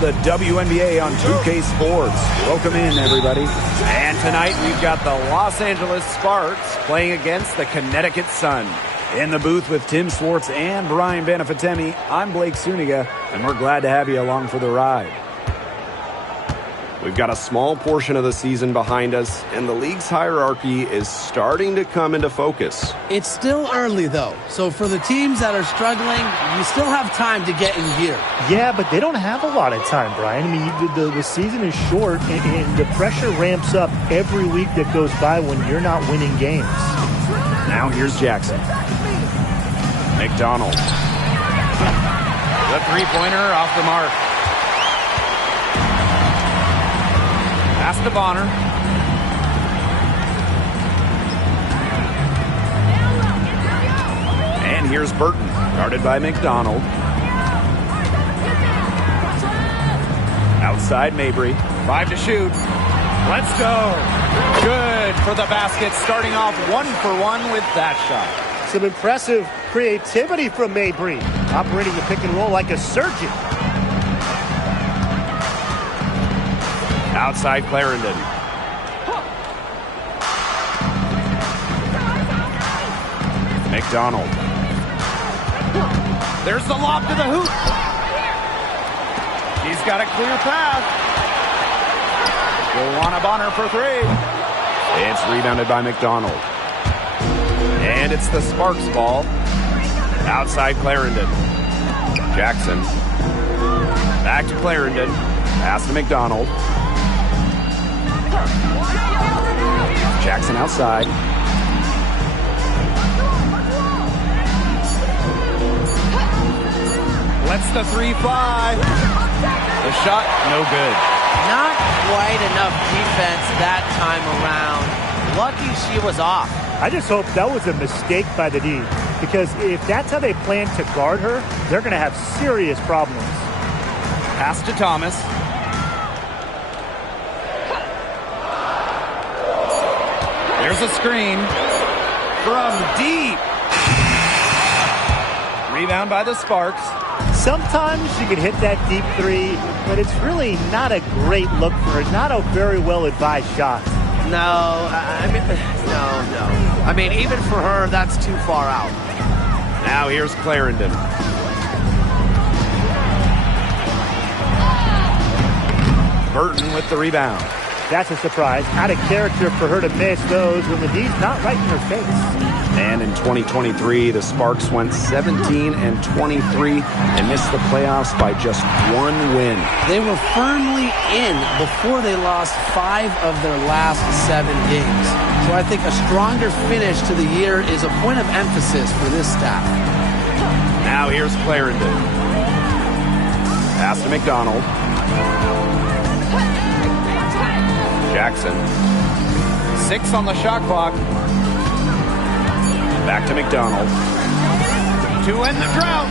the WNBA on 2K Sports. Welcome in, everybody. And tonight we've got the Los Angeles Sparks playing against the Connecticut Sun. In the booth with Tim Swartz and Brian Benefatemi, I'm Blake Suniga, and we're glad to have you along for the ride. We've got a small portion of the season behind us, and the league's hierarchy is starting to come into focus. It's still early, though, so for the teams that are struggling, you still have time to get in gear. Yeah, but they don't have a lot of time, Brian. I mean, the season is short, and the pressure ramps up every week that goes by when you're not winning games. Now here's Jackson. McDonald. The three-pointer off the mark. Pass to Bonner. And here's Burton, guarded by McDonald. Outside Mabry. 5 to shoot. Let's go. Good for the basket, starting off 1-for-1 with that shot. Some impressive creativity from Mabry, operating the pick and roll like a surgeon. Outside Clarendon. McDonald. There's the lob to the hoop. He's got a clear path. Luana Bonner for three. It's rebounded by McDonald. And it's the Sparks ball. Outside Clarendon. Jackson. Back to Clarendon. Pass to McDonald. Jackson outside. Lets the three fly. The shot, no good. Not quite enough defense that time around. Lucky she was off. I just hope that was a mistake by the D, because if that's how they plan to guard her, they're going to have serious problems. Pass to Thomas. There's a screen from deep. Rebound by the Sparks. Sometimes you can hit that deep three, but it's really not a great look for her. Not a very well-advised shot. No. I mean, even for her, that's too far out. Now here's Clarendon. Burton with the rebound. That's a surprise. Out of character for her to miss those when the D's not right in her face. And in 2023, the Sparks went 17-23 and missed the playoffs by just one win. They were firmly in before they lost 5 of their last 7 games. So I think a stronger finish to the year is a point of emphasis for this staff. Now here's Clarendon. Pass to McDonald. Jackson. 6 on the shot clock. Back to McDonald. To end the drought.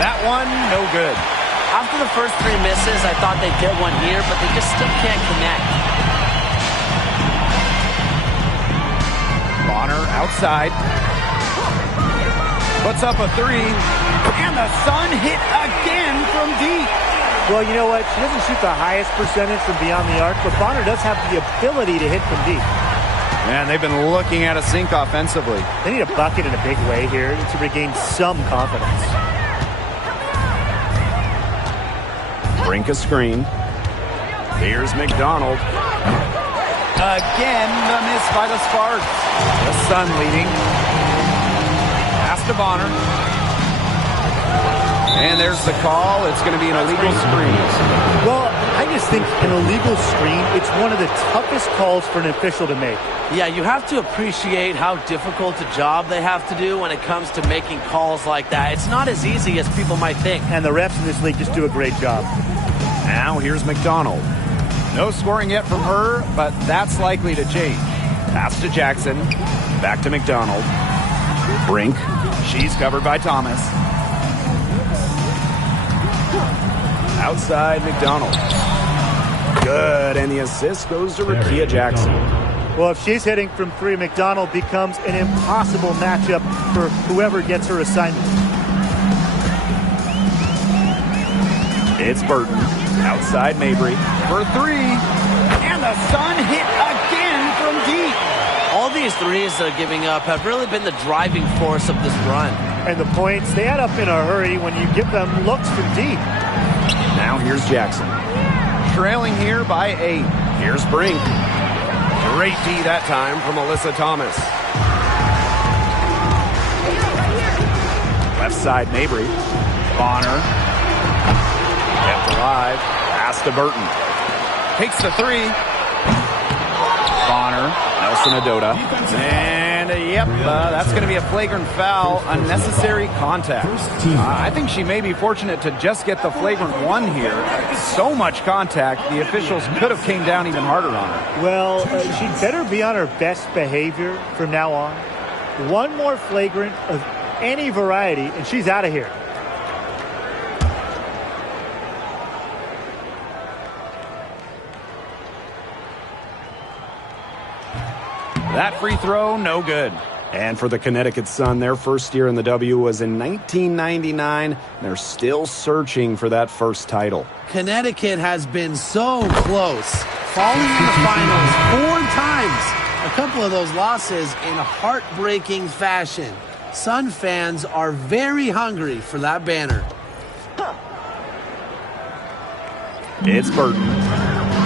That one, no good. After the first 3 misses, I thought they'd get one here, but they just still can't connect. Bonner outside. Puts up a 3. And the Sun hit again from deep. Well, you know what? She doesn't shoot the highest percentage from beyond the arc, but Bonner does have the ability to hit from deep. Man, they've been looking at a sink offensively. They need a bucket in a big way here to regain some confidence. Brink a screen. Here's McDonald. Again, the miss by the Sparks. The Sun leading. Pass to Bonner. And there's the call. It's going to be an illegal screen. Well, I just think an illegal screen, it's one of the toughest calls for an official to make. Yeah, you have to appreciate how difficult a job they have to do when it comes to making calls like that. It's not as easy as people might think. And the refs in this league just do a great job. Now here's McDonald. No scoring yet from her, but that's likely to change. Pass to Jackson. Back to McDonald. Brink. She's covered by Thomas. Outside McDonald. Good, and the assist goes to Rakia Jackson. Well, if she's hitting from 3, McDonald becomes an impossible matchup for whoever gets her assignment. It's Burton. Outside Mabry for three. And the Sun hit again from deep. All these threes they're giving up have really been the driving force of this run. And the points, they add up in a hurry when you give them looks from deep. Now here's Jackson. Trailing here by 8. Here's Brink. Great D that time from Alyssa Thomas. Left side Mabry. Bonner. Kept alive. Pass to Burton. Takes the three. Bonner. Nelson Adota. And, that's going to be a flagrant foul. Unnecessary contact. I think she may be fortunate to just get the flagrant one here. So much contact, the officials could have came down even harder on her. Well, she'd better be on her best behavior from now on. One more flagrant of any variety, and she's out of here. That free throw, no good. And for the Connecticut Sun, their first year in the W was in 1999. They're still searching for that first title. Connecticut has been so close, falling in the finals 4 times. A couple of those losses in heartbreaking fashion. Sun fans are very hungry for that banner. It's Burton.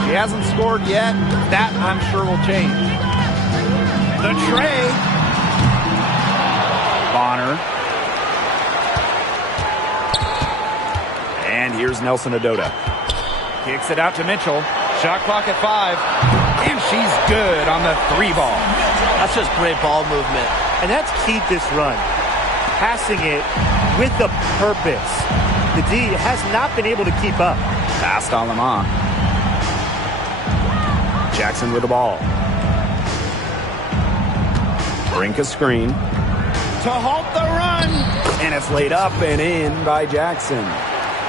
She hasn't scored yet. That, I'm sure, will change. The tray. Bonner. And here's Nelson Adota. Kicks it out to Mitchell. Shot clock at 5. And she's good on the 3 ball. That's just great ball movement. And that's key to this run. Passing it with a purpose. The D has not been able to keep up. Pass to Lamont. Jackson with the ball. Brink a screen. To halt the run. And it's laid up and in by Jackson.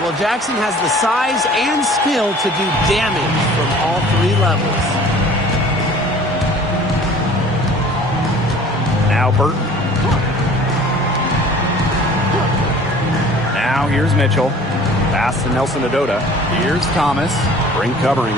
Well, Jackson has the size and skill to do damage from all 3 levels. Now Burton. Now here's Mitchell. Pass to Nelson Adota. Here's Thomas. Brink covering.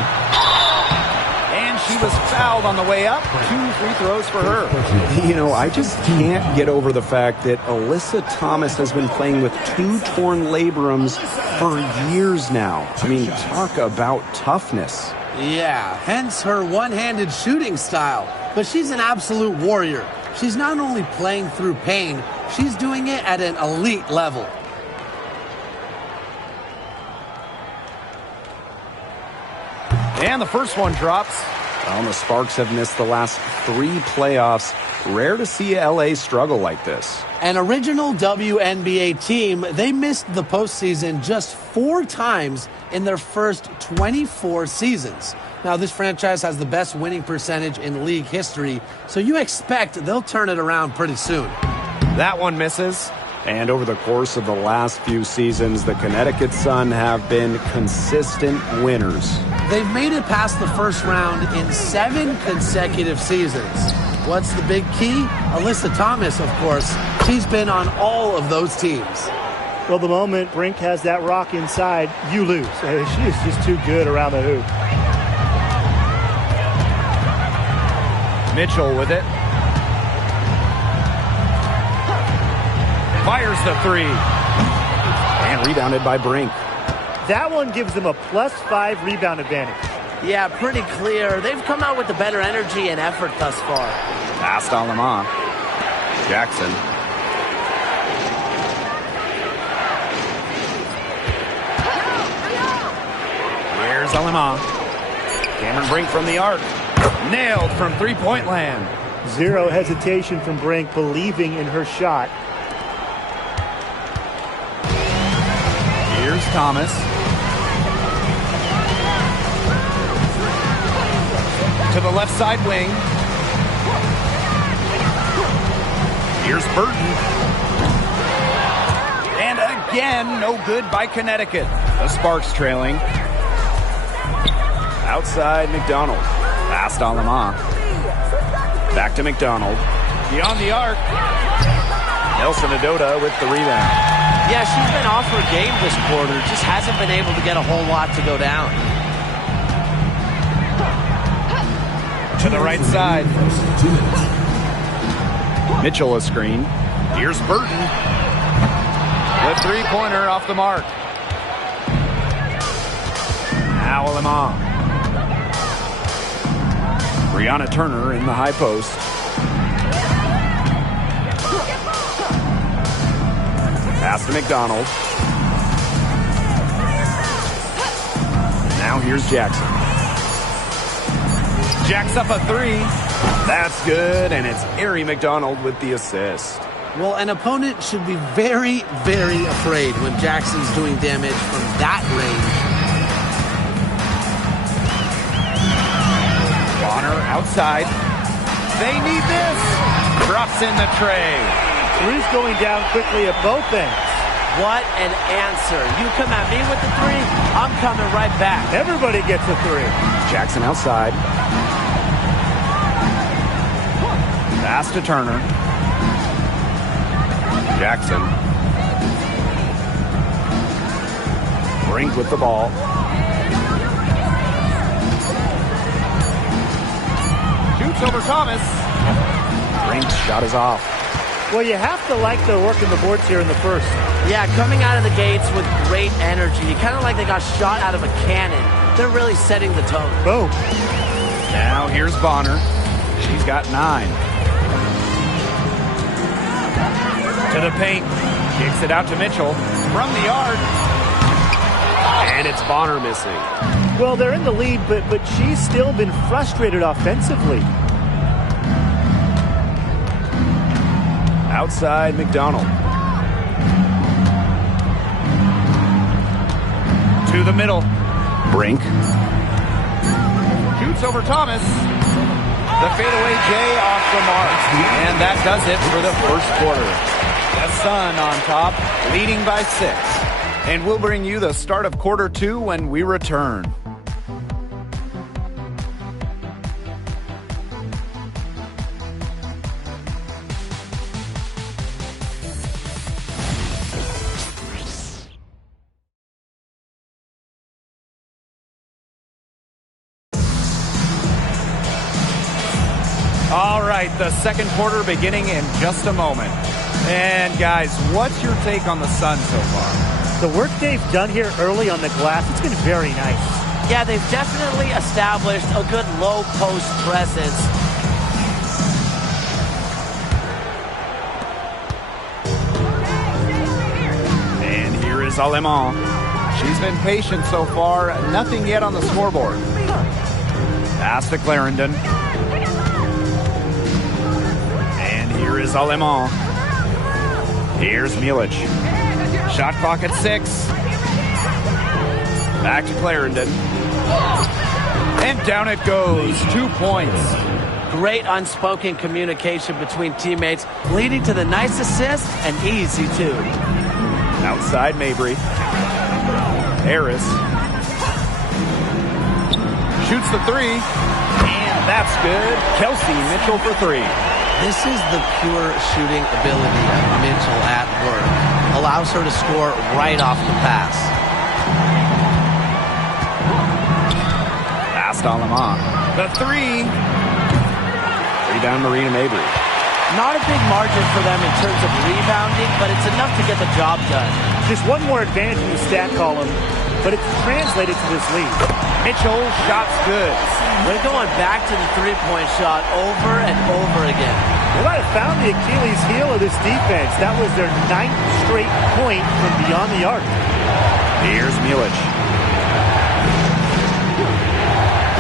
And she was fouled on the way up. 2 free throws for her. You know, I just can't get over the fact that Alyssa Thomas has been playing with 2 torn labrums for years now. I mean, talk about toughness. Yeah, hence her one-handed shooting style. But she's an absolute warrior. She's not only playing through pain, she's doing it at an elite level. And the first one drops. Well, the Sparks have missed the last 3 playoffs. Rare to see LA struggle like this. An original WNBA team, they missed the postseason just 4 times in their first 24 seasons. Now, this franchise has the best winning percentage in league history, so you expect they'll turn it around pretty soon. That one misses. And over the course of the last few seasons, the Connecticut Sun have been consistent winners. They've made it past the first round in 7 consecutive seasons. What's the big key? Alyssa Thomas, of course. She's been on all of those teams. Well, the moment Brink has that rock inside, you lose. She is just too good around the hoop. Mitchell with it. Fires the 3. And rebounded by Brink. That one gives them a +5 rebound advantage. Yeah, pretty clear. They've come out with the better energy and effort thus far. Pass to Lamont. Jackson. Here's Lamont. Cameron Brink from the arc. Nailed from 3-point land. Zero hesitation from Brink, believing in her shot. Here's Thomas. To the left side wing. Here's Burton. And again, no good by Connecticut. The Sparks trailing. Outside McDonald. Pass to Lamont. Back to McDonald. Beyond the arc. Nelson Adota with the rebound. Yeah, she's been off her game this quarter. Just hasn't been able to get a whole lot to go down. To the right side. Mitchell a screen. Here's Burton. The three-pointer off the mark. Now Lemon. Brianna Turner in the high post. Pass to McDonald. Now here's Jackson. Jacks up a three. That's good, and it's Ari McDonald with the assist. Well, an opponent should be very, very afraid when Jackson's doing damage from that range. Bonner outside. They need this. Drops in the tray. Three's going down quickly at both ends. What an answer. You come at me with the three, I'm coming right back. Everybody gets a three. Jackson outside. Pass to Turner. Jackson. Brink with the ball. Shoots over Thomas. Brink's shot is off. Well, you have to like their work in the boards here in the first. Yeah, coming out of the gates with great energy. Kind of like they got shot out of a cannon. They're really setting the tone. Boom. Now here's Bonner. She's got 9. To the paint. Kicks it out to Mitchell. From the yard. And it's Bonner missing. Well, they're in the lead, but she's still been frustrated offensively. Outside McDonald. To the middle. Brink. Shoots over Thomas. The fadeaway J off the mark. And that does it for the first quarter. The Sun on top, leading by 6. And we'll bring you the start of quarter 2 when we return. All right, the second quarter beginning in just a moment. And guys, what's your take on the Sun so far? The work they've done here early on the glass, it's been very nice. Yeah, they've definitely established a good low post presence. And here is Alemán. She's been patient so far, nothing yet on the scoreboard. Pass to Clarendon. And here is Alemán. Here's Milic. Shot clock at 6. Back to Clarendon. And down it goes. 2 points. Great unspoken communication between teammates, leading to the nice assist and easy two. Outside Mabry. Harris. Shoots the 3. And that's good. Kelsey Mitchell for 3. This is the pure shooting ability of Mitchell at work. Allows her to score right off the pass. Pass to Alemán. The 3. Rebound Marina Mabry. Not a big margin for them in terms of rebounding, but it's enough to get the job done. Just one more advantage in the stat column, but it's translated to this lead. Mitchell, shots good. They're going back to the three-point shot over and over again. They might have found the Achilles heel of this defense. That was their 9th straight point from beyond the arc. Here's Milic.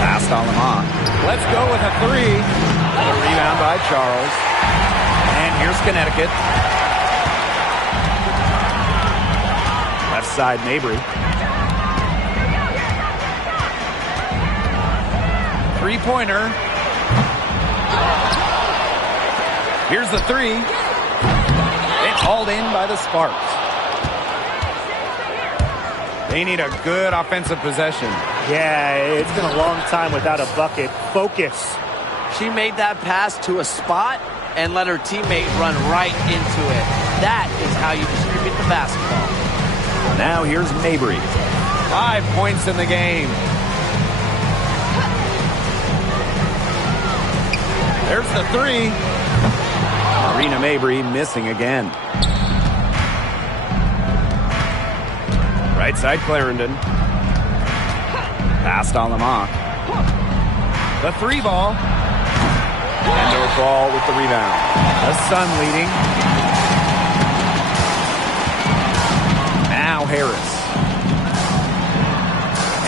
Pass to Alemán. Let's go with a 3. A rebound by Charles. And here's Connecticut. Left side Mabry. 3-pointer. Here's the 3. It's hauled in by the Sparks. They need a good offensive possession. Yeah, it's been a long time without a bucket. Focus. She made that pass to a spot and let her teammate run right into it. That is how you distribute the basketball. Now here's Mabry. 5 points in the game. There's the three. Marina Mabry missing again. Right side Clarendon. Passed on the mock. The three ball. And no ball with the rebound. The Sun leading. Now Harris.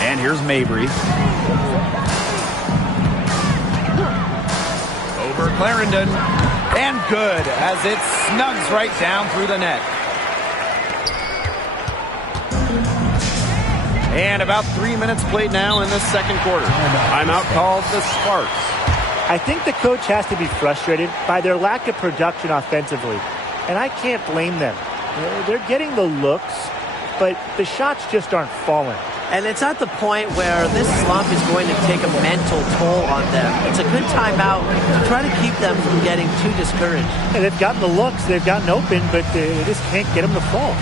And here's Mabry. Over Clarendon. And good as it snugs right down through the net. And about 3 minutes played now in the second quarter. Timeout called the Sparks. I think the coach has to be frustrated by their lack of production offensively. And I can't blame them. They're getting the looks, but the shots just aren't falling. And it's at the point where this slump is going to take a mental toll on them. It's a good timeout to try to keep them from getting too discouraged. And they've gotten the looks, they've gotten open, but they just can't get them to fall.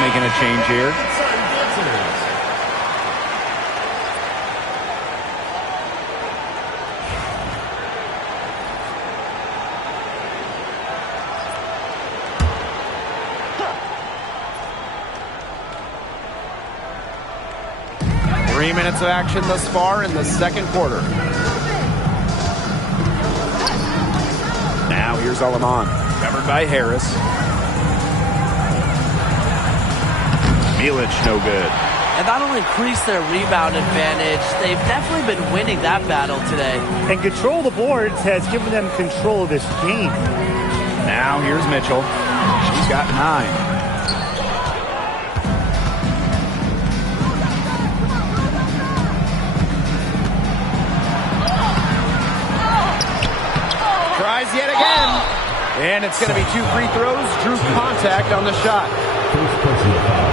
Making a change here. Three minutes of action thus far in the second quarter. Now here's Alaman, covered by Harris. Milic, no good. And that'll increase their rebound advantage. They've definitely been winning that battle today. And control of the boards has given them control of this game. Now here's Mitchell. She's got 9. Tries yet again. And it's going to be 2 free throws. Drew contact on the shot.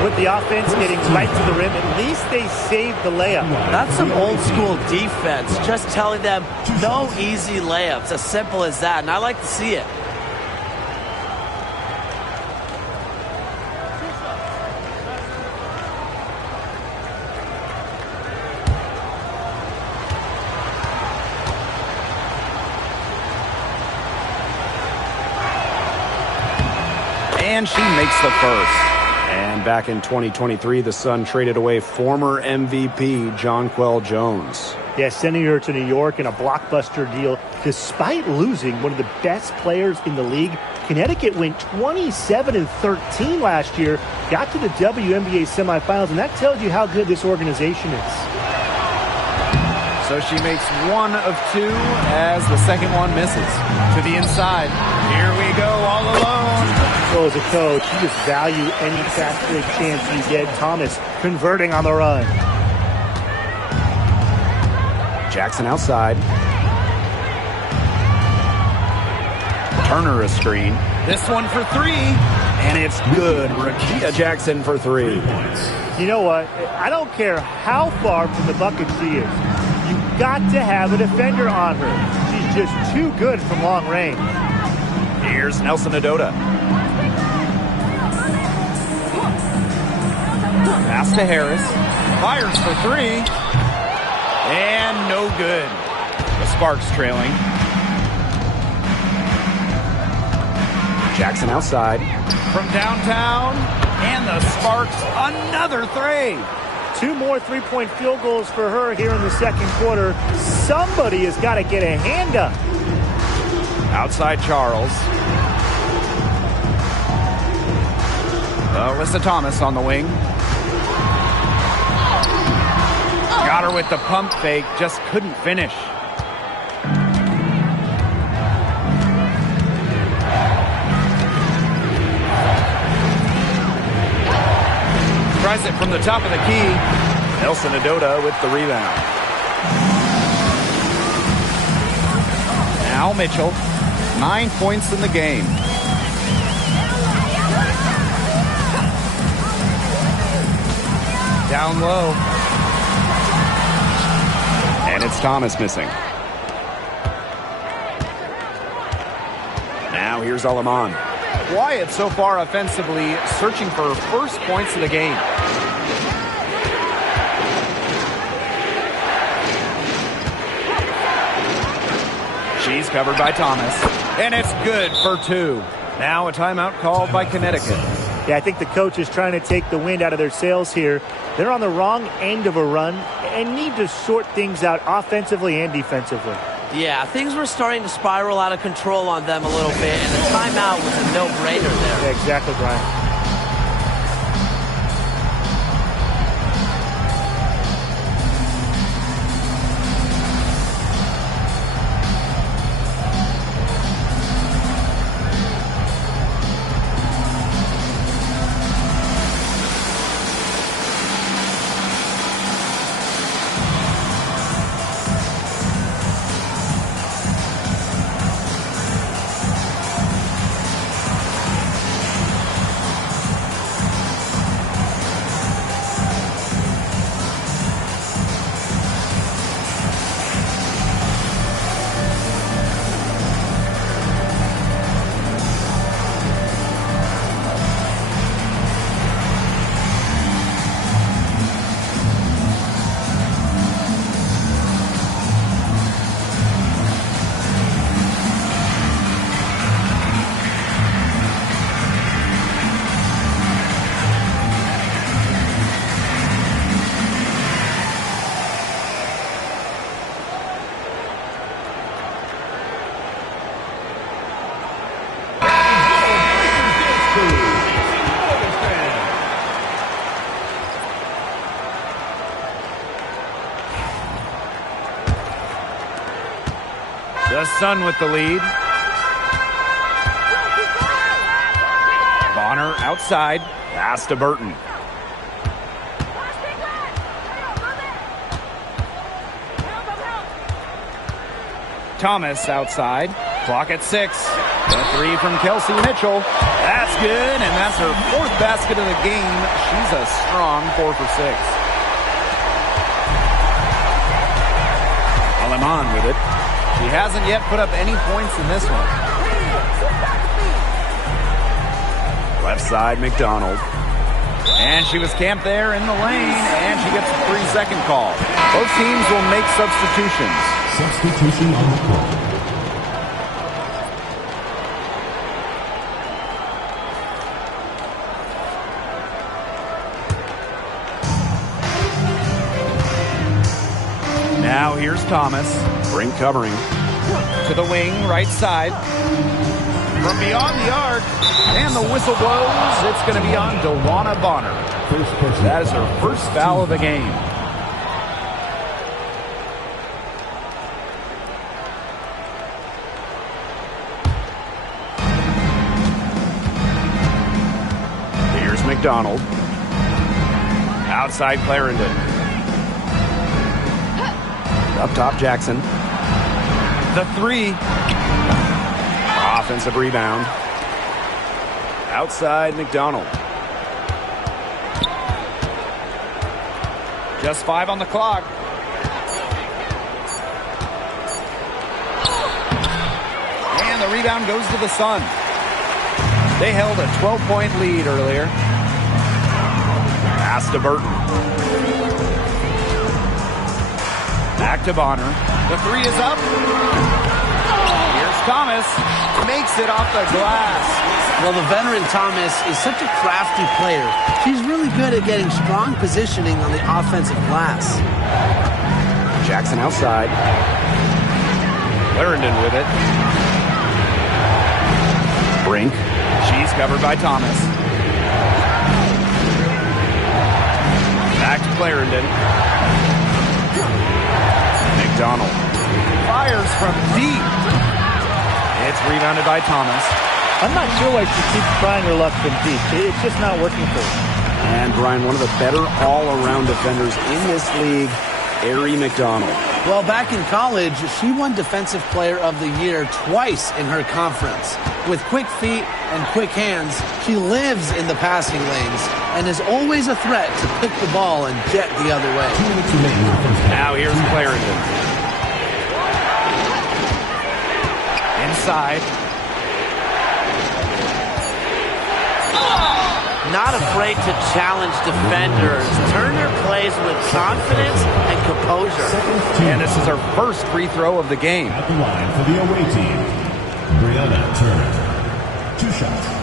With the offense getting right to the rim, at least they saved the layup. That's some old school defense, just telling them no easy layups, as simple as that, and I like to see it. And she makes the first. And back in 2023, the Sun traded away former MVP Jonquel Jones. Yeah, sending her to New York in a blockbuster deal. Despite losing one of the best players in the league, Connecticut went 27-13 last year, got to the WNBA semifinals, and that tells you how good this organization is. So she makes 1 of 2 as the second one misses. To the inside. Here we go, all alone. So as a coach, you just value any fast break chance you get. Thomas converting on the run. Jackson outside. Turner a screen. This one for 3. And it's good. Rakia Jackson for 3. You know what? I don't care how far from the bucket she is. You've got to have a defender on her. She's just too good from long range. Here's Nelson Adota. Pass to Harris. Fires for 3. And no good. The Sparks trailing. Jackson outside. From downtown, and the Sparks, another three. 2 more three-point field goals for her here in the second quarter. Somebody has got to get a hand up. Outside Charles. Alyssa Thomas on the wing. Got her with the pump fake, just couldn't finish. Tries it from the top of the key. Nelson Adota with the rebound. Now Mitchell, 9 points in the game. Down low. And it's Thomas missing. Now here's Aleman. Quiet so far offensively, searching for first points of the game. She's covered by Thomas, and it's good for 2. Now a timeout called by Connecticut. Yeah, I think the coach is trying to take the wind out of their sails here. They're on the wrong end of a run and need to sort things out offensively and defensively. Yeah, things were starting to spiral out of control on them a little bit, and a timeout was a no-brainer there. Yeah, exactly, Brian. The Sun with the lead. Bonner outside. Pass to Burton. Thomas outside. Clock at 6. The 3 from Kelsey Mitchell. That's good, and that's her 4th basket of the game. She's a strong 4 for 6. Aleman with it. She hasn't yet put up any points in this one. Left side, McDonald. And she was camped there in the lane, and she gets a 3-second call. Both teams will make substitutions. Substitution on the court. Now here's Thomas. Brink covering. To the wing, right side. From beyond the arc. And the whistle blows. It's going to be on DeWanna Bonner. That is her first foul of the game. Here's McDonald. Outside Clarendon. Up top, Jackson. The 3. Offensive rebound. Outside, McDonald. Just 5 on the clock. And the rebound goes to the Sun. They held a 12-point lead earlier. Pass to Burton. Back to Bonner. The three is up. Here's Thomas. Makes it off the glass. Well, the veteran Thomas is such a crafty player. She's really good at getting strong positioning on the offensive glass. Jackson outside. Clarendon with it. Brink. She's covered by Thomas. Back to Clarendon. McDonald fires from deep. It's rebounded by Thomas. I'm not sure why she keeps trying her luck from deep. It's just not working for her. And Brian, one of the better all-around defenders in this league, Arie McDonald. Well, back in college, she won Defensive Player of the Year twice in her conference. With quick feet and quick hands, she lives in the passing lanes and is always a threat to pick the ball and jet the other way. Now here's Clarendon. Inside. Not afraid to challenge defenders. Turner plays with confidence and composure. And this is her first free throw of the game. At the line for the away team, Brianna Turner. 2 shots.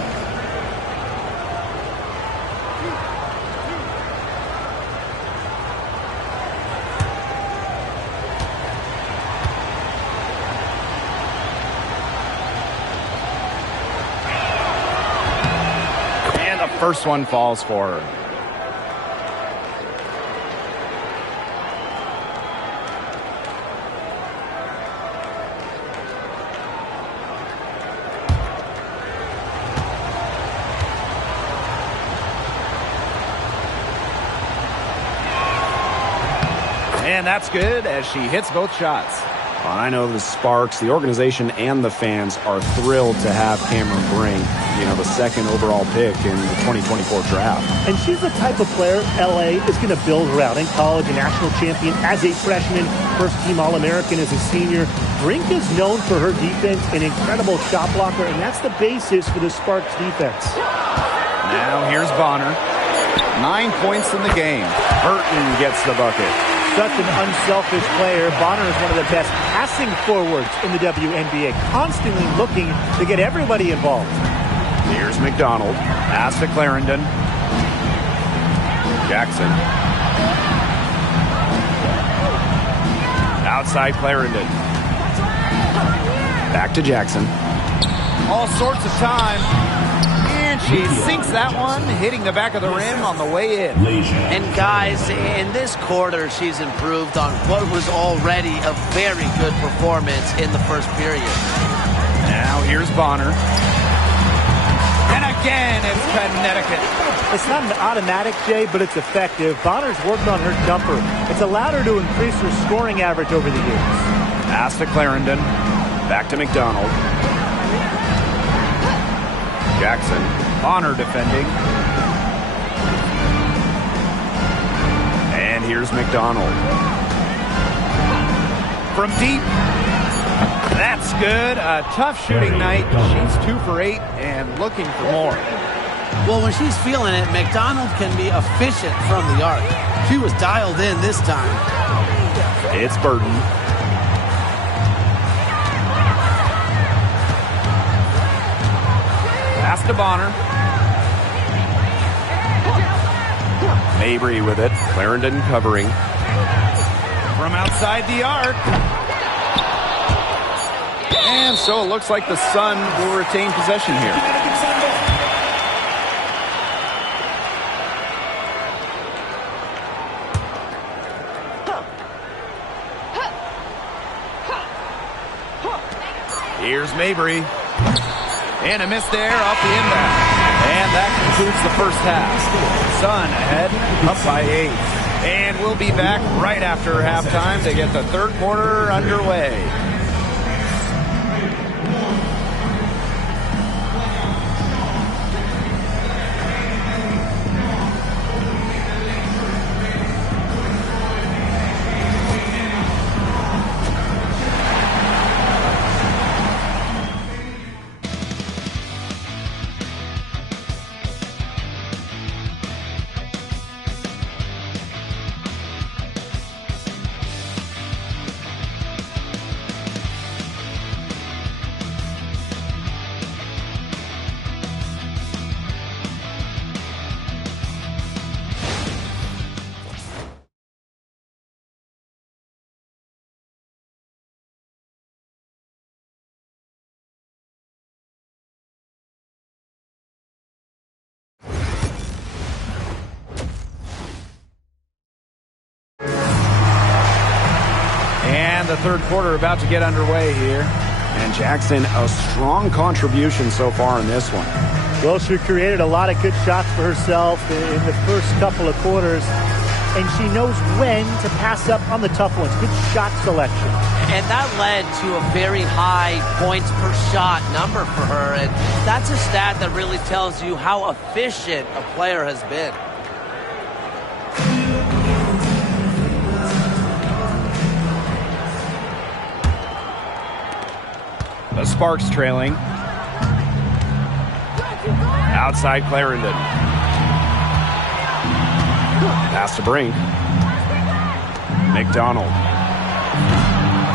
First one falls for her. And that's good as she hits both shots. Well, I know the Sparks, the organization, and the fans are thrilled to have Cameron Brink, the second overall pick in the 2024 draft. And she's the type of player LA is going to build around. In college, a national champion as a freshman, first-team All-American as a senior. Brink is known for her defense, an incredible shot blocker, and that's the basis for the Sparks defense. Now here's Bonner. 9 points in the game. Burton gets the bucket. Such an unselfish player. Bonner is one of the best passing forwards in the WNBA, constantly looking to get everybody involved. Here's McDonald. Pass to Clarendon. Jackson. Outside Clarendon. Back to Jackson. All sorts of time. And she sinks that one, hitting the back of the rim on the way in. And guys, in this quarter, she's improved on what was already a very good performance in the first period. Now here's Bonner. And again, it's Connecticut. It's not an automatic, Jay, but it's effective. Bonner's worked on her jumper. It's allowed her to increase her scoring average over the years. Pass to Clarendon. Back to McDonald. Jackson. Bonner defending. And here's McDonald. From deep. That's good. A tough shooting night. She's 2 for 8 and looking for more. Well, when she's feeling it, McDonald can be efficient from the arc. She was dialed in this time. It's Burton. Pass to Bonner. Mabry with it. Clarendon covering. From outside the arc. And so it looks like the Sun will retain possession here. Here's Mabry. And a miss there off the inbound. And that concludes the first half. Sun ahead, up by 8. And we'll be back right after halftime to get the third quarter underway. And the third quarter about to get underway here. And Jackson, a strong contribution so far in this one. Well, she created a lot of good shots for herself in the first couple of quarters, and she knows when to pass up on the tough ones. Good shot selection. And that led to a very high points per shot number for her, and that's a stat that really tells you how efficient a player has been. The Sparks trailing. Outside Clarendon. Pass to Brink. McDonald.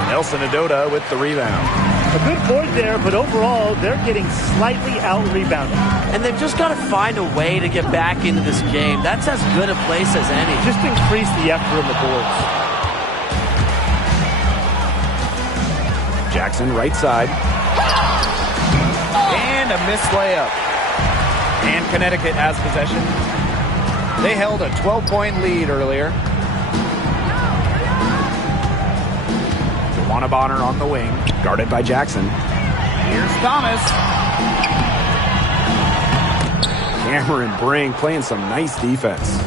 Nelson Adota with the rebound. A good board there, but overall, they're getting slightly out-rebounded. And they've just got to find a way to get back into this game. That's as good a place as any. Just increase the effort on the boards. Jackson, right side. And a missed layup. And Connecticut has possession. They held a 12-point lead earlier. DeWanna Bonner on the wing. Guarded by Jackson. Here's Thomas. Cameron Brink playing some nice defense.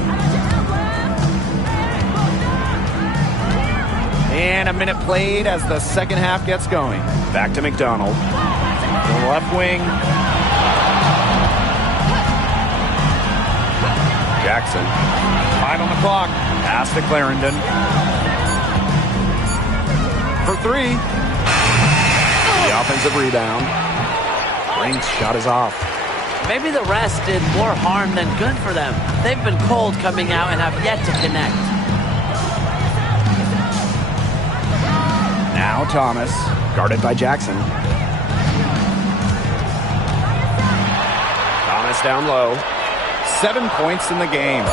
And a minute played as the second half gets going. Back to McDonald. The left wing. Jackson. 5 on the clock. Pass to Clarendon. For 3. The offensive rebound. Brink's shot is off. Maybe the rest did more harm than good for them. They've been cold coming out and have yet to connect. Now Thomas. Guarded by Jackson. Thomas down low. 7 points in the game.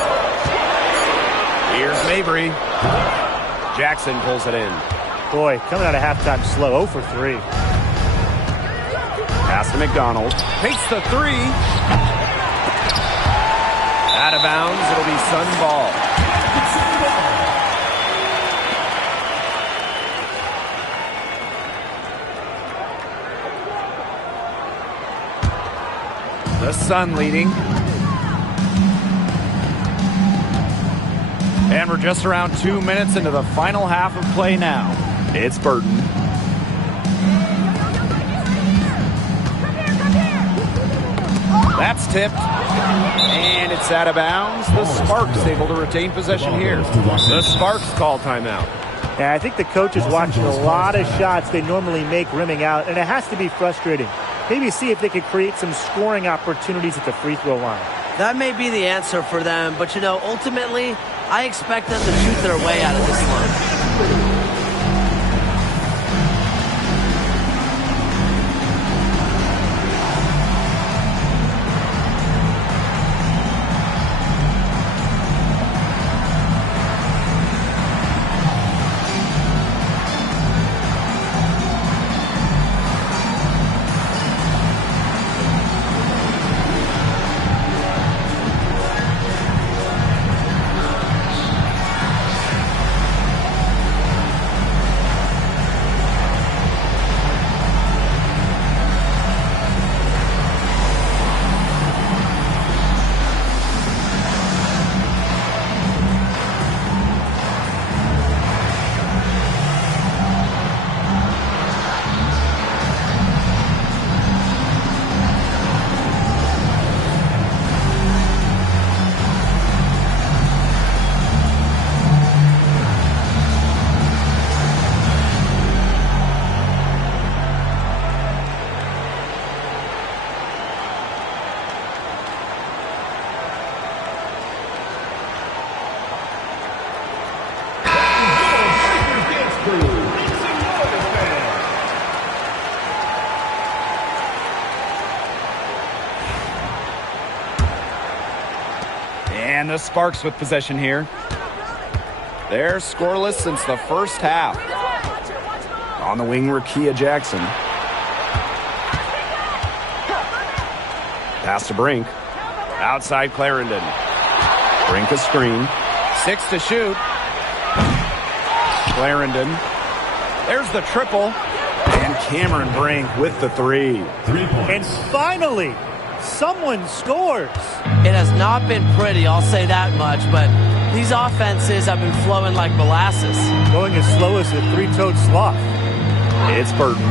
Here's Mabry. Jackson pulls it in. Boy, coming out of halftime slow, 0 for 3. Pass to McDonald. Takes the 3. Out of bounds. It'll be Sun ball. The Sun leading. And we're just around 2 minutes into the final half of play now. It's Burton. That's tipped. And it's out of bounds. The Sparks able to retain possession here. The Sparks call timeout. Yeah, I think the coach is watching a lot of shots they normally make rimming out, and it has to be frustrating. Maybe see if they could create some scoring opportunities at the free throw line. That may be the answer for them, but ultimately, I expect them to shoot their way out of this one. And the Sparks with possession here. They're scoreless since the first half. On the wing, Rakia Jackson. Pass to Brink. Outside Clarendon. Brink a screen. 6 to shoot. Clarendon. There's the triple. And Cameron Brink with the 3. 3 points. And finally, someone scores. It has not been pretty, I'll say that much, but these offenses have been flowing like molasses. Going as slow as a 3-toed sloth. It's Burton.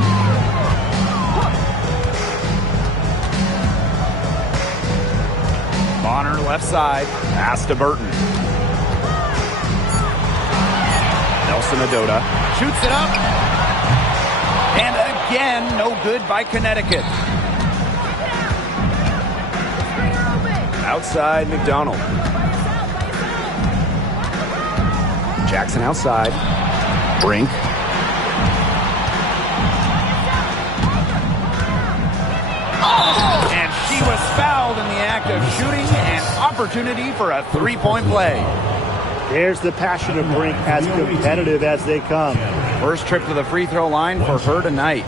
Bonner left side. Pass to Burton. Nelson Adota shoots it up. And again, no good by Connecticut. Outside, McDonald. Jackson outside. Brink. And she was fouled in the act of shooting. An opportunity for a 3-point play. There's the passion of Brink, as competitive as they come. First trip to the free throw line for her tonight.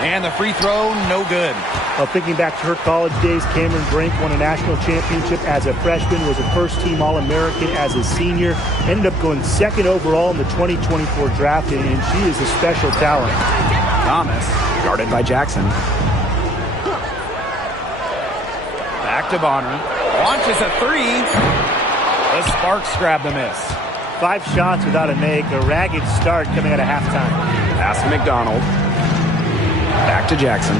And the free throw, no good. Well, thinking back to her college days, Cameron Brink won a national championship as a freshman, was a first-team All-American as a senior, ended up going second overall in the 2024 draft, and she is a special talent. Thomas, guarded by Jackson. Back to Bonner. Launches a 3. The Sparks grab the miss. 5 shots without a make, a ragged start coming out of halftime. Pass to McDonald. Back to Jackson.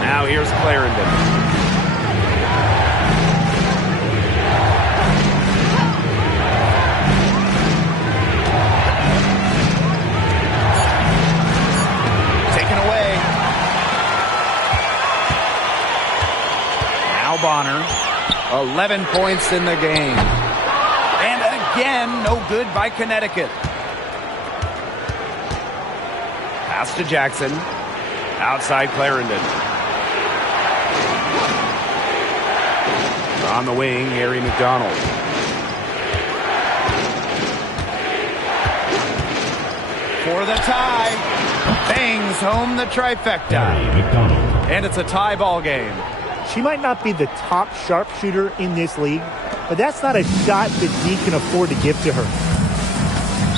Now here's Clarendon. Taken away. Now Bonner. 11 points in the game. And again, no good by Connecticut. Pass to Jackson. Outside Clarendon. On the wing, Harry McDonald. For the tie. Bangs home the trifecta. Harry McDonald. And it's a tie ball game. She might not be the top sharpshooter in this league, but that's not a shot that Dee can afford to give to her.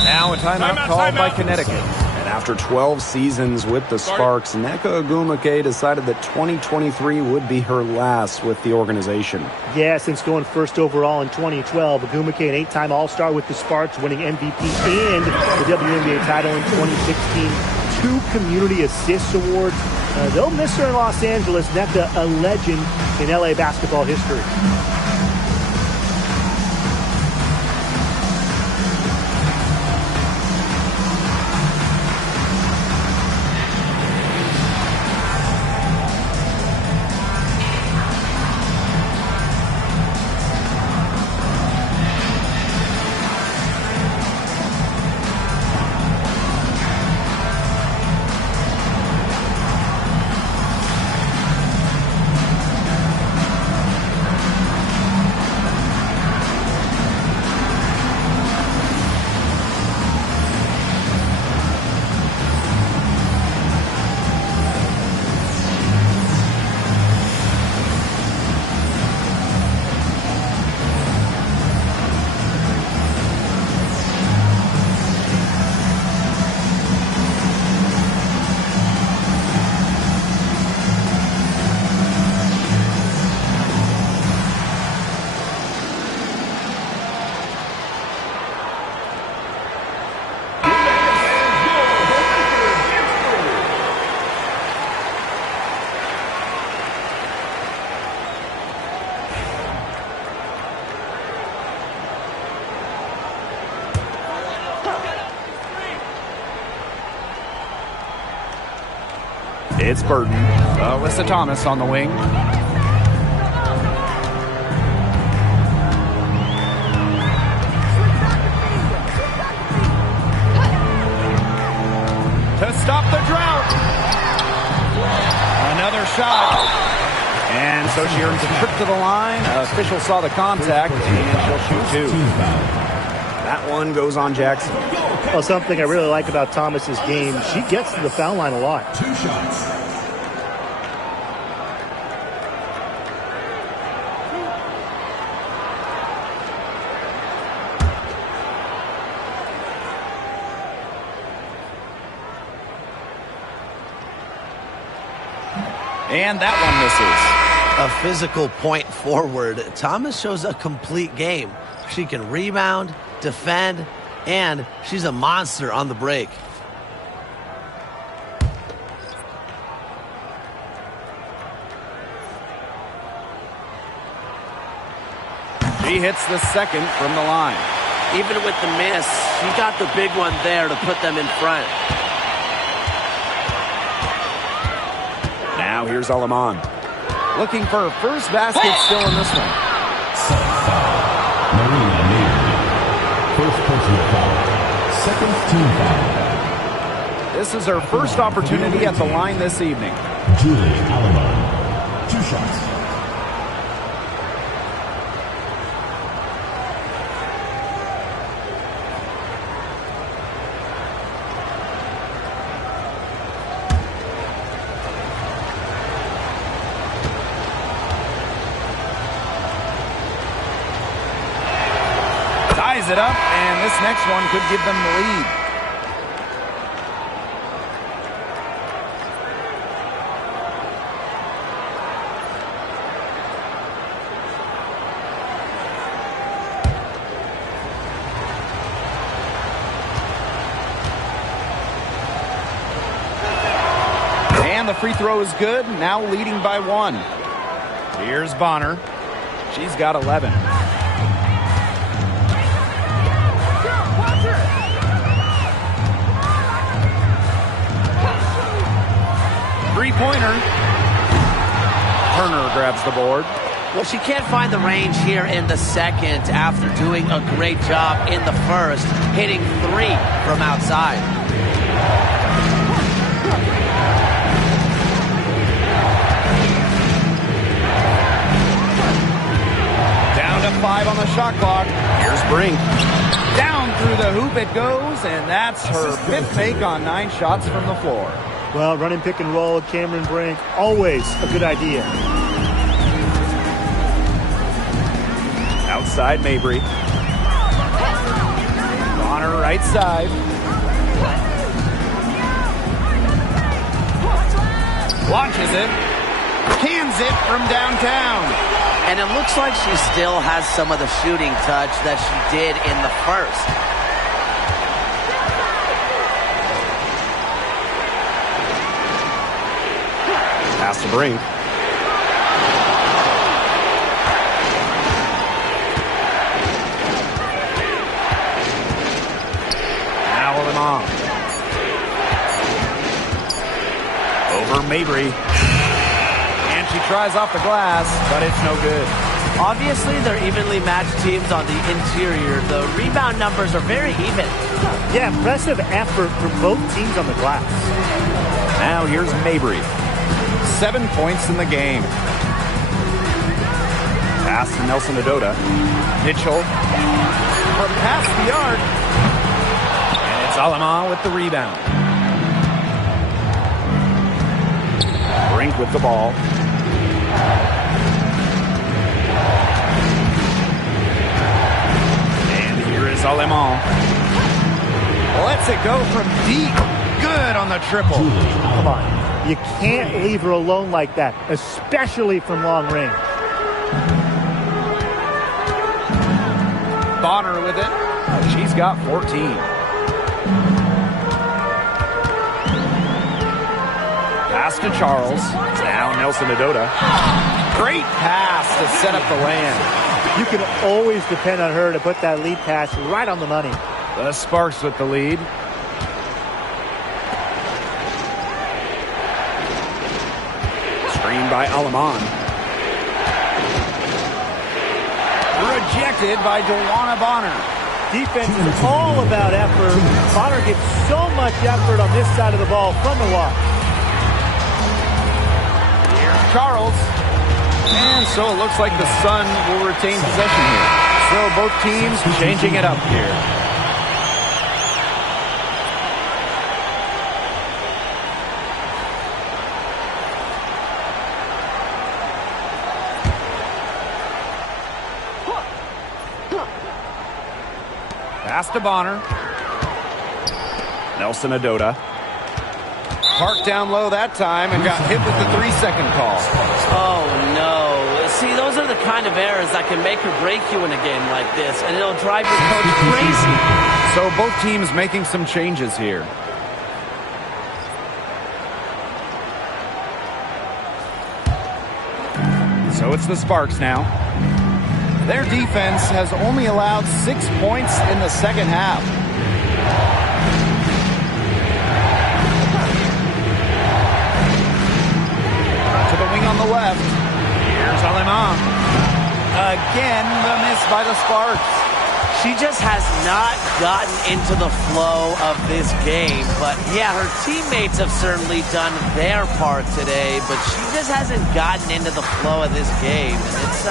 Now a timeout called by Connecticut. After 12 seasons with the Sparks, Nneka Ogwumike decided that 2023 would be her last with the organization. Yeah, since going first overall in 2012, Ogwumike, an 8-time All-Star with the Sparks, winning MVP and the WNBA title in 2016. 2 Community Assists Awards. They'll miss her in Los Angeles. Nneka, a legend in LA basketball history. It's Burton. Alyssa Thomas on the wing. To stop the drought. Another shot. And so she earns a trip to the line. Official saw the contact, and she'll shoot two. That one goes on Jackson. Well, something I really like about Thomas's game, she gets to the foul line a lot. 2 shots. And that one misses. A physical point forward. Thomas shows a complete game. She can rebound, defend, and she's a monster on the break. She hits the second from the line. Even with the miss, she got the big one there to put them in front. Now here's Aleman. Looking for her first basket still in this one. Set foul. Marina Mabry. First personal foul. Second team foul. This is her first opportunity at the line this evening. Julie Aleman. 2 shots. Ties it up, and this next one could give them the lead. And the free throw is good, now leading by 1. Here's Bonner. She's got 11. Three-pointer. Turner grabs the board. Well, she can't find the range here in the second after doing a great job in the first, hitting 3 from outside. Down to 5 on the shot clock. Here's Brink. Down through the hoop it goes, and that's her 5th make on 9 shots from the floor. Well, running pick and roll with Cameron Brink, always a good idea. Outside Mabry. Bonner right side. Launches it. Cans it from downtown. And it looks like she still has some of the shooting touch that she did in the first. Pass to Brink. Now Aleman. Over Mabry. And she tries off the glass, but it's no good. Obviously, they're evenly matched teams on the interior. The rebound numbers are very even. Yeah, impressive effort from both teams on the glass. Now here's Mabry. 7 points in the game. Pass to Nelson Adota. Mitchell from past the arc. And it's Aleman with the rebound. Brink with the ball. And here is Aleman. Lets it go from deep. Good on the triple. Come on. You can't leave her alone like that, especially from long range. Bonner with it. She's got 14. Pass to Charles. Now Nelson Adota. Great pass to set up the land. You can always depend on her to put that lead pass right on the money. The Sparks with the lead. Screen by Aleman. Rejected by Joanna Bonner. Defense is all about effort. Bonner gets so much effort on this side of the ball from the walk. Here's Charles. And so it looks like the Sun will retain possession here. So both teams changing it up here. Pass to Bonner. Nelson Adota. Parked down low that time and got hit with the 3-second call. Oh, no. See, those are the kind of errors that can make or break you in a game like this, and it'll drive your coach crazy. So both teams making some changes here. So it's the Sparks now. Their defense has only allowed 6 points in the second half. To the wing on the left. Here's Alemán. Again, the miss by the Sparks. She just has not gotten into the flow of this game. But, yeah, her teammates have certainly done their part today, but she just hasn't gotten into the flow of this game. And it's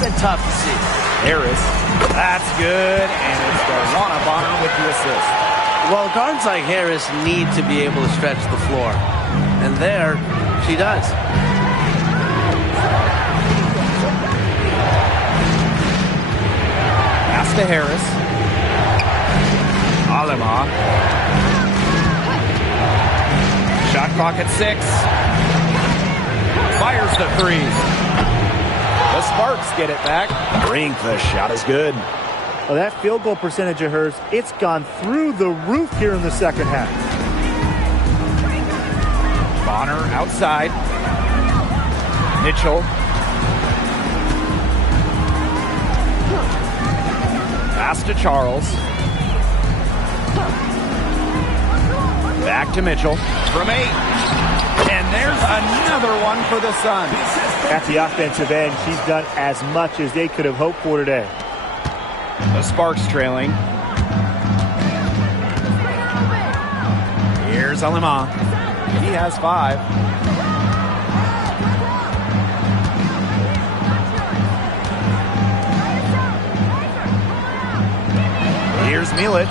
been tough to see. Harris. That's good, and it's Darwana Bonner with the assist. Well, guards like Harris need to be able to stretch the floor. And there, she does. Pass to Harris. Alemán. Shot clock at 6. Fires the 3. The Sparks get it back. Brink, the shot is good. Well, that field goal percentage of hers, it's gone through the roof here in the second half. Bonner outside. Mitchell. Pass to Charles. Back to Mitchell. From 8. And there's another one for the Sun. At the offensive end, she's done as much as they could have hoped for today. The Sparks trailing. Here's Alemán. He has 5. Here's Milic.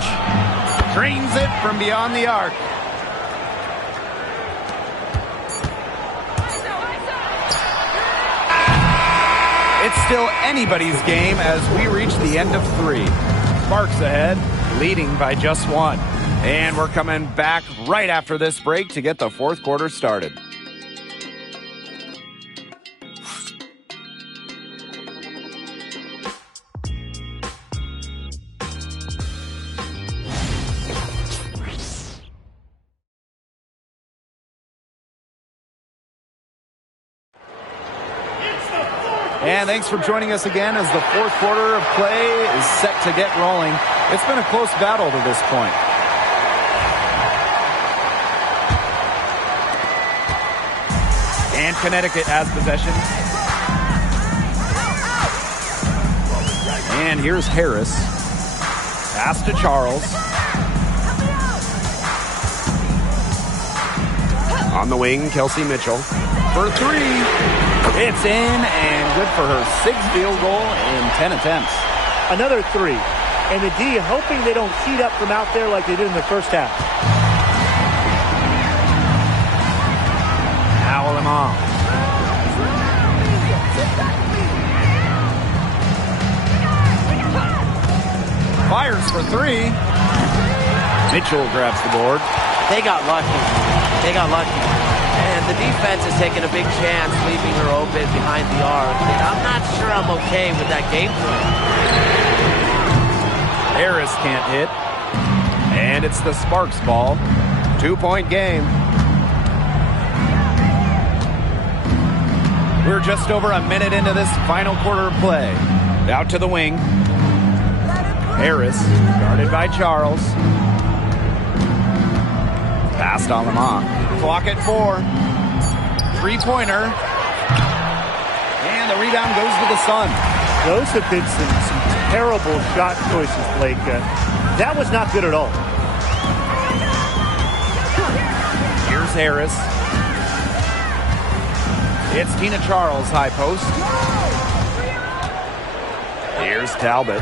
Drains it from beyond the arc. It's still anybody's game as we reach the end of 3. Sparks ahead, leading by just 1. And we're coming back right after this break to get the fourth quarter started. And thanks for joining us again as the fourth quarter of play is set to get rolling. It's been a close battle to this point. And Connecticut has possession. And here's Harris. Pass to Charles. On the wing, Kelsey Mitchell. For 3. It's in and good for her 6th field goal in 10 attempts. Another 3. And the D hoping they don't heat up from out there like they did in the first half. Now Alemán. Fires for 3. Mitchell grabs the board. They got lucky. They got lucky. And the defense is taking a big chance, leaving her open behind the arc. And I'm not sure I'm okay with that game plan. Harris can't hit. And it's the Sparks ball. 2-point game. We're just over a minute into this final quarter of play. Out to the wing. Harris, guarded by Charles. Past Alemán. Clock at 4. 3-pointer. And the rebound goes to the Sun. Those have been some terrible shot choices, Blake. That was not good at all. Here's Harris. It's Tina Charles, high post. Here's Talbot.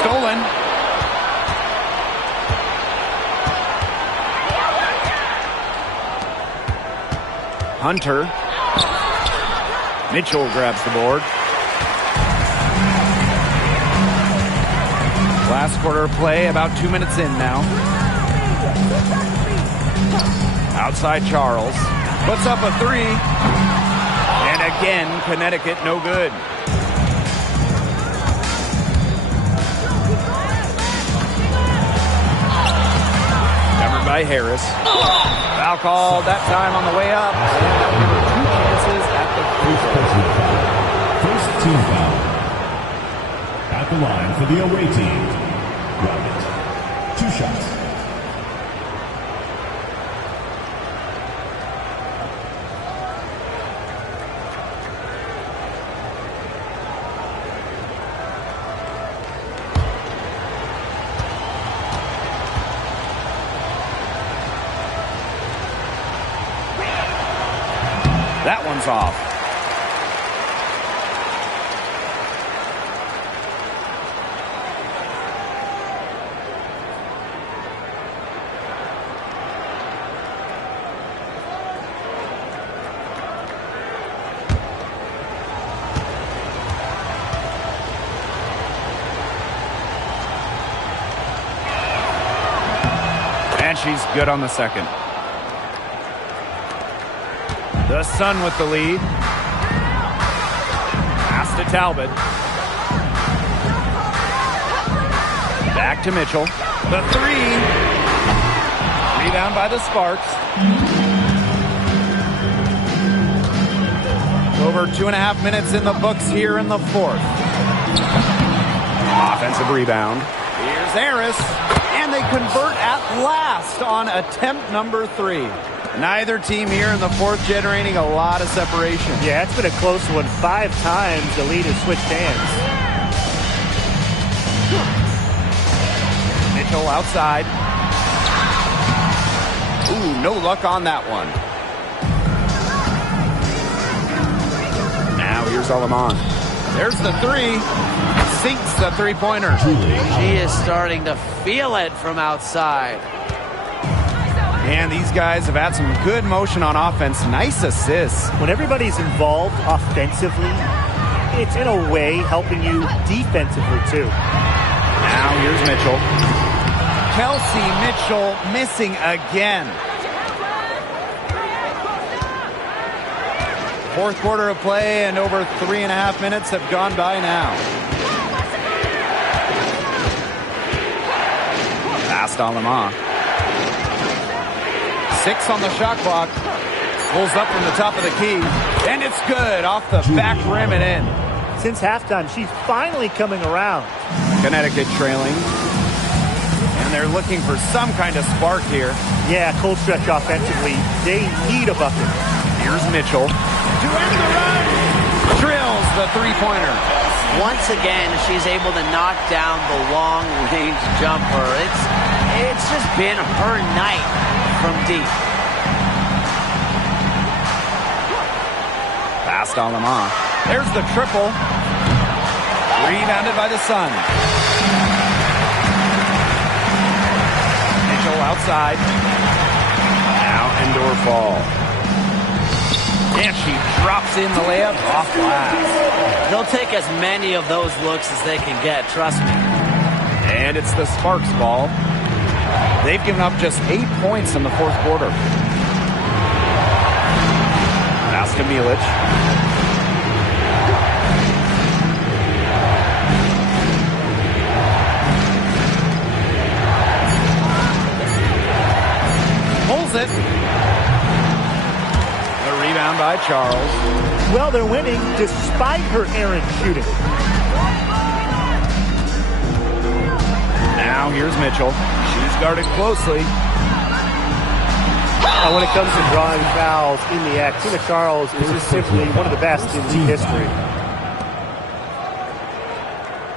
Stolen. Hunter. Mitchell grabs the board. Last quarter of play, about 2 minutes in now. Outside Charles. Puts up a three. And again, Connecticut no good. Covered by Harris. Foul called that time on the way up. And that'll give her 2 chances at the free throw. First team foul. At the line for the away team. Rocket. 2 shots. That one's off. And she's good on the second. The Sun with the lead. Pass to Talbot. Back to Mitchell. The three. Rebound by the Sparks. Over 2.5 minutes in the books here in the fourth. Offensive rebound. Here's Harris. And they convert at last on attempt number 3. Neither team here in the fourth generating a lot of separation. Yeah, it's been a close one. 5 times the lead has switched hands. Mitchell outside. Ooh, no luck on that one. Now here's Alaman. There's the three. Sinks the three-pointer. She is starting to feel it from outside. And these guys have had some good motion on offense. Nice assists. When everybody's involved offensively, it's in a way helping you defensively too. Now here's Mitchell. Kelsey Mitchell missing again. Fourth quarter of play and over 3.5 minutes have gone by now. Pass to Lamar. 6 on the shot clock. Pulls up from the top of the key. And it's good. Off the back rim and in. Since halftime, she's finally coming around. Connecticut trailing. And they're looking for some kind of spark here. Yeah, cold stretch offensively. They need a bucket. Here's Mitchell. To end the run. Drills the three-pointer. Once again, she's able to knock down the long-range jumper. It's just been her night from deep. Pass to Lamar. There's the triple. Rebounded by the Sun. Mitchell outside. Now indoor fall. And she drops in the layup off glass. They'll take as many of those looks as they can get, trust me. And it's the Sparks ball. They've given up just 8 points in the fourth quarter. Pass to Milic. Pulls it. The rebound by Charles. Well, they're winning despite her errant shooting. Now here's Mitchell. She's guarded closely. When it comes to drawing fouls in the act, Tina Charles is just simply one of the best in league history.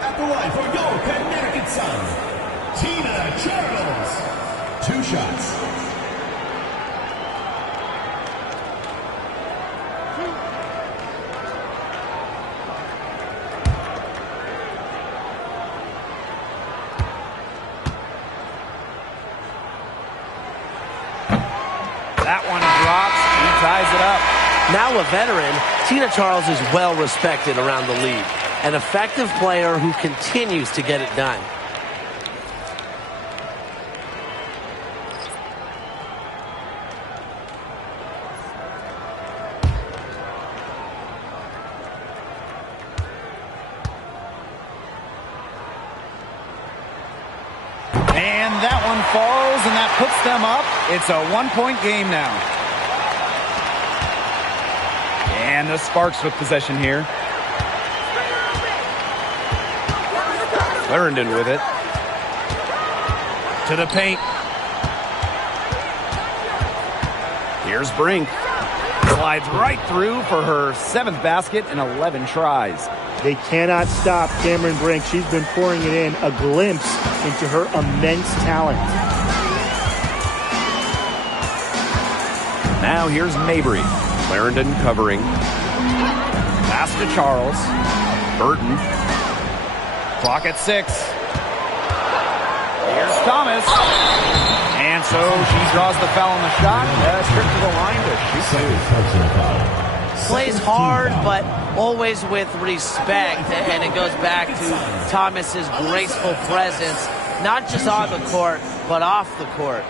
At the line for your Connecticut Sun, Tina Charles. 2 shots. Now a veteran, Tina Charles is well respected around the league. An effective player who continues to get it done. And that one falls, and that puts them up. It's a one-point game now. And the Sparks with possession here. Clarendon with it. To the paint. Here's Brink. Slides right through for her 7th basket in 11 tries. They cannot stop Cameron Brink. She's been pouring it in, a glimpse into her immense talent. Now here's Mabry. Clarendon covering. Pass to Charles. Burton. Clock at 6. Here's Thomas. And so she draws the foul on the shot. Trip to the line to shoot two. Plays hard, but always with respect. And it goes back to Thomas's graceful presence, not just on the court, but off the court.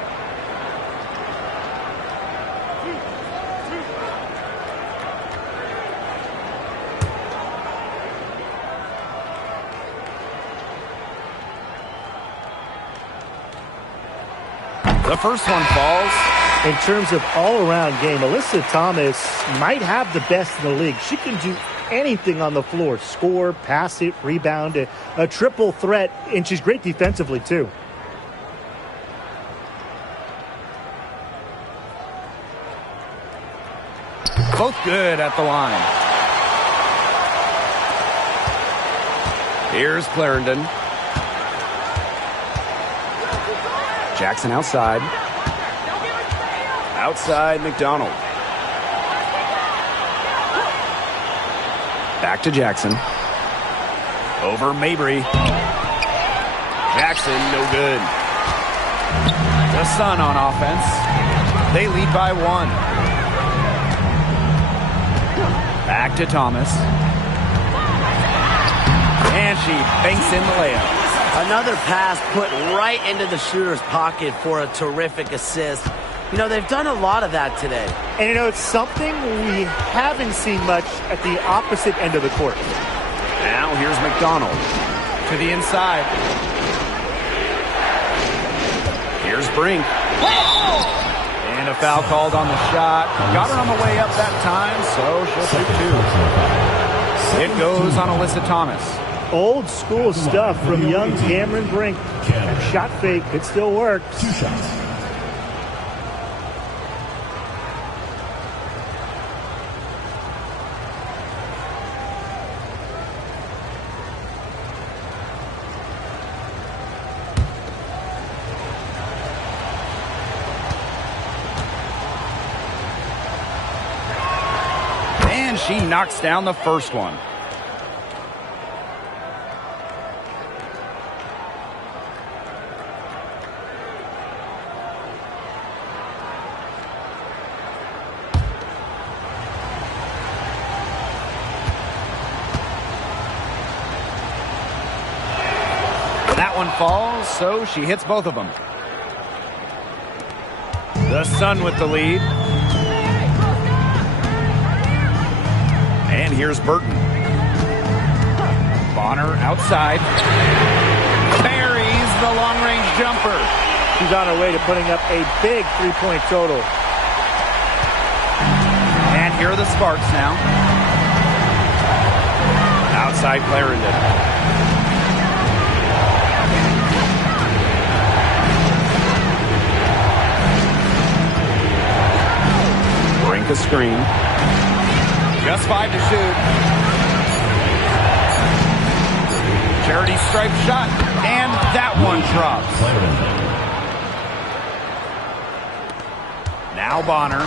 The first one falls. In terms of all-around game, Alyssa Thomas might have the best in the league. She can do anything on the floor. Score, pass it, rebound, a triple threat, and she's great defensively too. Both good at the line. Here's Clarendon. Jackson outside. Outside McDonald. Back to Jackson. Over Mabry. Jackson, no good. The Sun on offense. They lead by 1. Back to Thomas. And she banks in the layup. Another pass put right into the shooter's pocket for a terrific assist. You know, they've done a lot of that today. And, you know, it's something we haven't seen much at the opposite end of the court. Now here's McDonald. To the inside. Here's Brink. And a foul called on the shot. Got her on the way up that time, so she'll shoot 2. It goes on Alyssa Thomas. Old school stuff from young Cameron Brink. That shot fake, it still works. 2 shots. And she knocks down the first one. That one falls, so she hits both of them. The Sun with the lead. And here's Burton. Bonner outside. Buries the long-range jumper. She's on her way to putting up a big three-point total. And here are the Sparks now. Outside Clarendon. Brink a screen. Just 5 to shoot. Charity stripe shot. And that one drops. Now Bonner.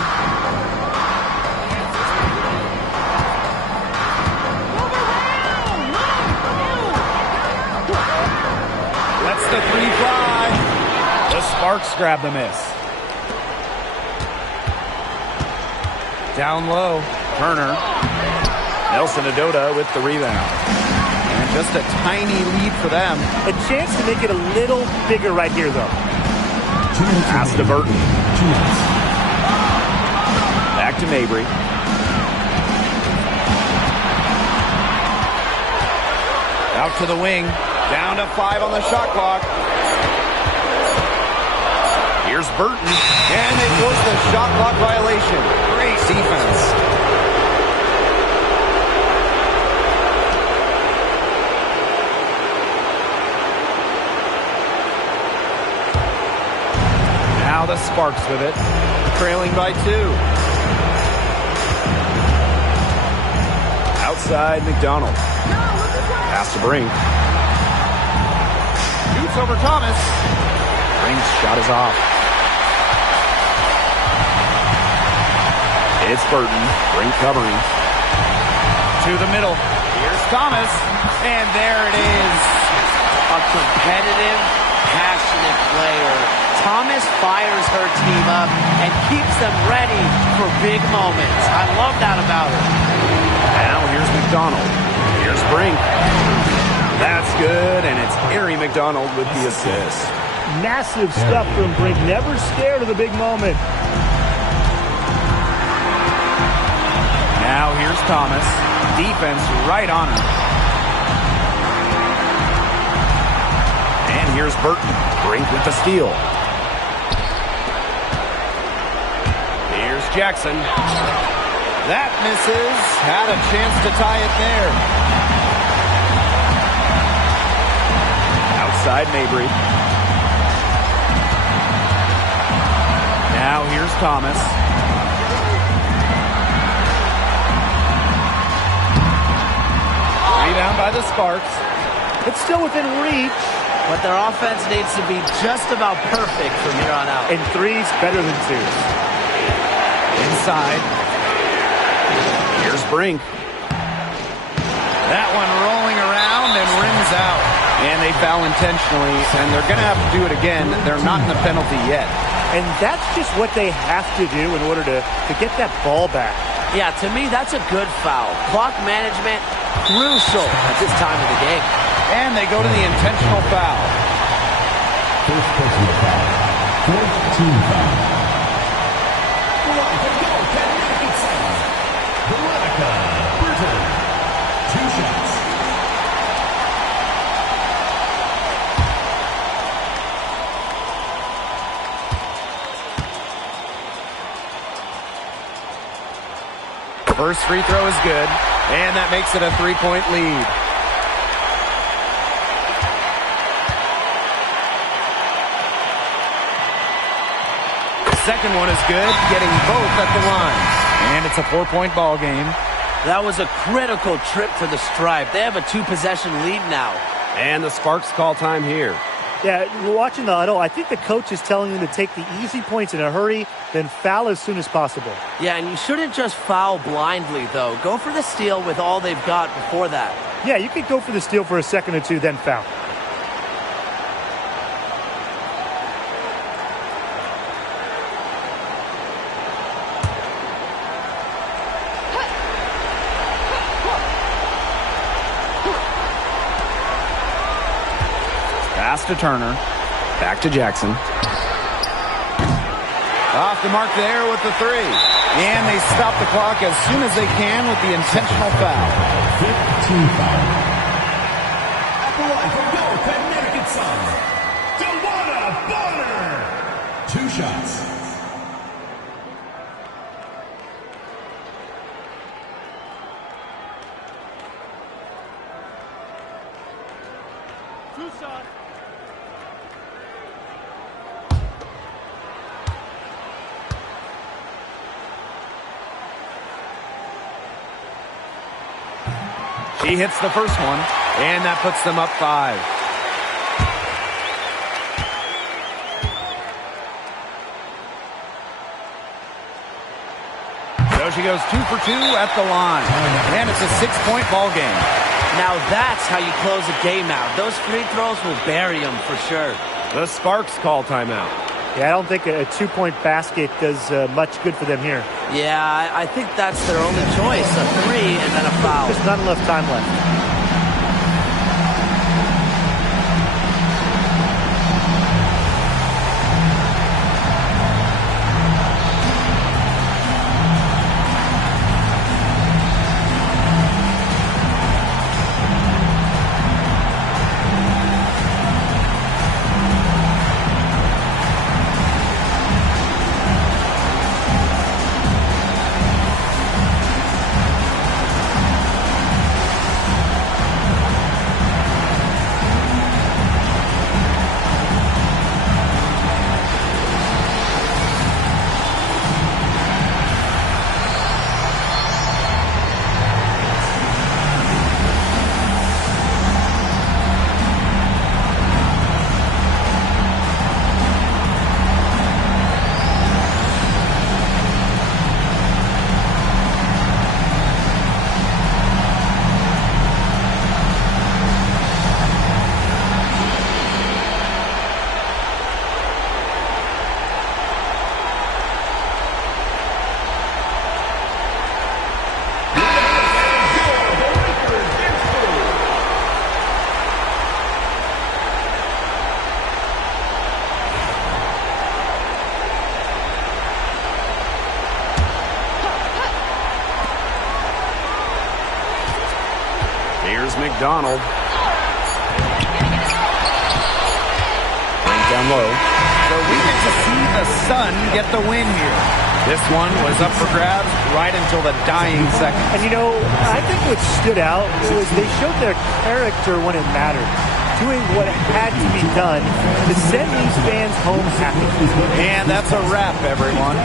Lets the 3 fly. The Sparks grab the miss. Down low. Turner. Nelson Adota with the rebound. And just a tiny lead for them. A chance to make it a little bigger right here, though. Pass to Burton. Back to Mabry. Out to the wing. Down to 5 on the shot clock. Here's Burton. And it was the shot clock violation. Great defense. Now the Sparks with it. Trailing by 2. Outside McDonald. Pass to Brink. Shoots over Thomas. Brink's shot is off. It's Burton. Brink covering. To the middle. Here's Thomas. And there it is. A competitive, passionate player. Thomas fires her team up and keeps them ready for big moments. I love that about her. Now here's McDonald. Here's Brink. That's good, and it's Ari McDonald with the assist. Massive stuff from Brink. Never scared of the big moment. Now here's Thomas. Defense right on him. And here's Burton. Brink with the steal. Here's Jackson. That misses. Had a chance to tie it there. Outside Mabry. Now here's Thomas. Rebound by the Sparks. It's still within reach. But their offense needs to be just about perfect from here on out. And 3's better than 2's. Inside. Here's Brink. That one rolling around and rims out. And they foul intentionally, and they're going to have to do it again. They're not in the penalty yet. And that's just what they have to do in order to get that ball back. Yeah, to me, that's a good foul. Clock management, crucial at this time of the game. And they go to the intentional foul. First personal foul. Fourth team foul. Veronica Burton. 2 shots. First free throw is good, and that makes it a 3-point lead. Second one is good, getting both at the line. And it's a 4-point ball game. That was a critical trip to the stripe. They have a 2-possession lead now. And the Sparks call time here. Yeah, watching the huddle, I think the coach is telling them to take the easy points in a hurry, then foul as soon as possible. Yeah, and you shouldn't just foul blindly, though. Go for the steal with all they've got before that. Yeah, you could go for the steal for a second or 2, then foul. Pass to Turner. Back to Jackson. Off the mark there with the 3. And they stop the clock as soon as they can with the intentional foul. 15 foul. At the line from your Connecticut Sun, DeWanna Bonner. 2 shots. He hits the first one, and that puts them up 5. So she goes 2 for 2 at the line. And it's a 6-point ball game. Now that's how you close a game out. Those free throws will bury them for sure. The Sparks call timeout. Yeah, I don't think a two-point basket does much good for them here. Yeah, I think that's their only choice, a three and then a foul. There's not enough time left. Here's McDonald. Brings down low. So we get to see the Sun get the win here. This one was up for grabs right until the dying second. And you know, I think what stood out was they showed their character when it mattered, doing what had to be done to send these fans home happy. And that's a wrap, everyone.